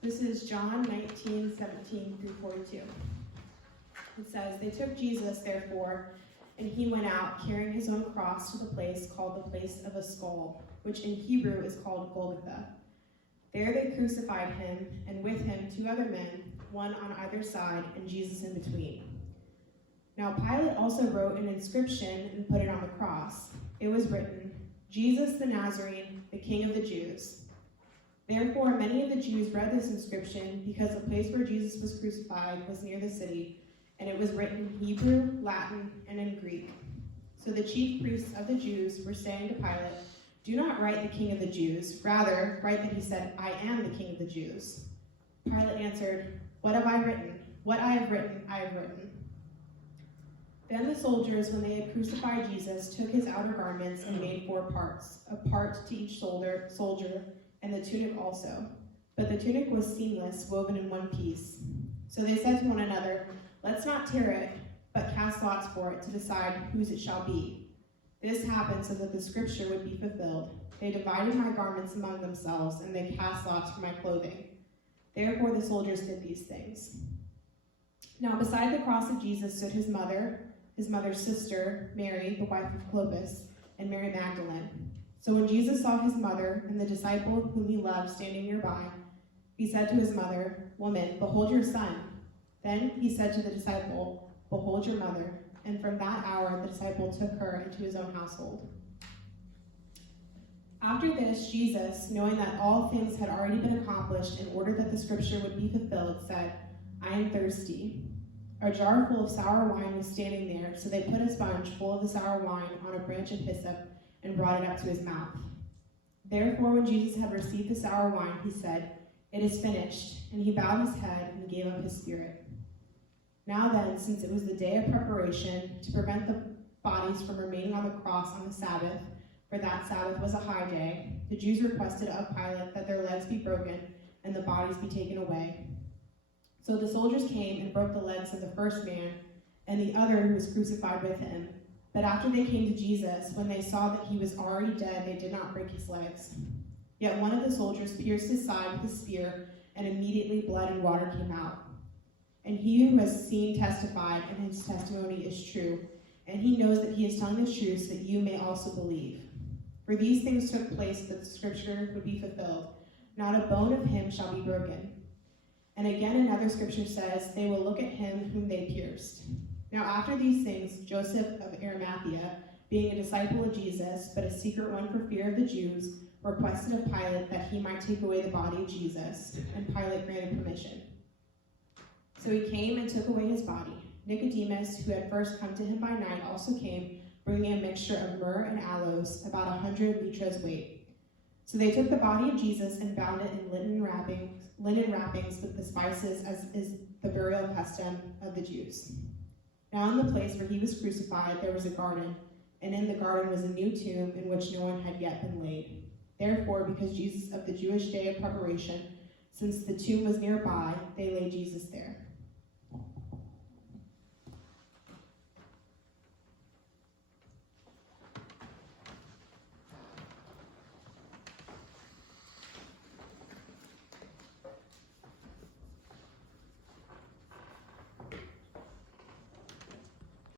This is John 19:17-42. It says, "They took Jesus, therefore, and he went out, carrying his own cross to the place called the place of a skull, which in Hebrew is called Golgotha. There they crucified him, and with him 2 other men, one on either side, and Jesus in between. Now Pilate also wrote an inscription and put it on the cross. It was written, 'Jesus the Nazarene, the King of the Jews.' Therefore many of the Jews read this inscription, because the place where Jesus was crucified was near the city, and it was written in Hebrew, Latin, and in Greek. So the chief priests of the Jews were saying to Pilate, 'Do not write the King of the Jews. Rather, write that he said, I am the King of the Jews.' Pilate answered, 'What have I written? What I have written, I have written.' Then the soldiers, when they had crucified Jesus, took his outer garments and made 4 parts, a part to each soldier, and the tunic also. But the tunic was seamless, woven in one piece. So they said to one another, 'Let's not tear it, but cast lots for it to decide whose it shall be.' This happened so that the scripture would be fulfilled. They divided my garments among themselves, and they cast lots for my clothing. Therefore the soldiers did these things. Now beside the cross of Jesus stood his mother's sister, Mary, the wife of Clopas, and Mary Magdalene. So when Jesus saw his mother and the disciple whom he loved standing nearby, he said to his mother, 'Woman, behold your son.' Then he said to the disciple, 'Behold your mother.' And from that hour the disciple took her into his own household. After this, Jesus, knowing that all things had already been accomplished in order that the scripture would be fulfilled, said, 'I am thirsty.' A jar full of sour wine was standing there, so they put a sponge full of the sour wine on a branch of hyssop and brought it up to his mouth. Therefore, when Jesus had received the sour wine, he said, 'It is finished,' and he bowed his head and gave up his spirit. Now then, since it was the day of preparation, to prevent the bodies from remaining on the cross on the Sabbath, for that Sabbath was a high day, the Jews requested of Pilate that their legs be broken and the bodies be taken away. So the soldiers came and broke the legs of the first man and the other who was crucified with him. But after they came to Jesus, when they saw that he was already dead, they did not break his legs. Yet one of the soldiers pierced his side with a spear, and immediately blood and water came out. And he who has seen testified, and his testimony is true, and he knows that he is telling the truth, so that you may also believe. For these things took place that the scripture would be fulfilled. Not a bone of him shall be broken. And again another scripture says, 'They will look at him whom they pierced.' Now after these things, Joseph of Arimathea, being a disciple of Jesus, but a secret one for fear of the Jews, requested of Pilate that he might take away the body of Jesus, and Pilate granted permission. So he came and took away his body. Nicodemus, who had first come to him by night, also came, bringing a mixture of myrrh and aloes, about 100 litras weight. So they took the body of Jesus and bound it in linen wrappings with the spices, as is the burial custom of the Jews. Now in the place where he was crucified there was a garden, and in the garden was a new tomb in which no one had yet been laid. Therefore, because Jesus of the Jewish day of preparation, since the tomb was nearby, they laid Jesus there.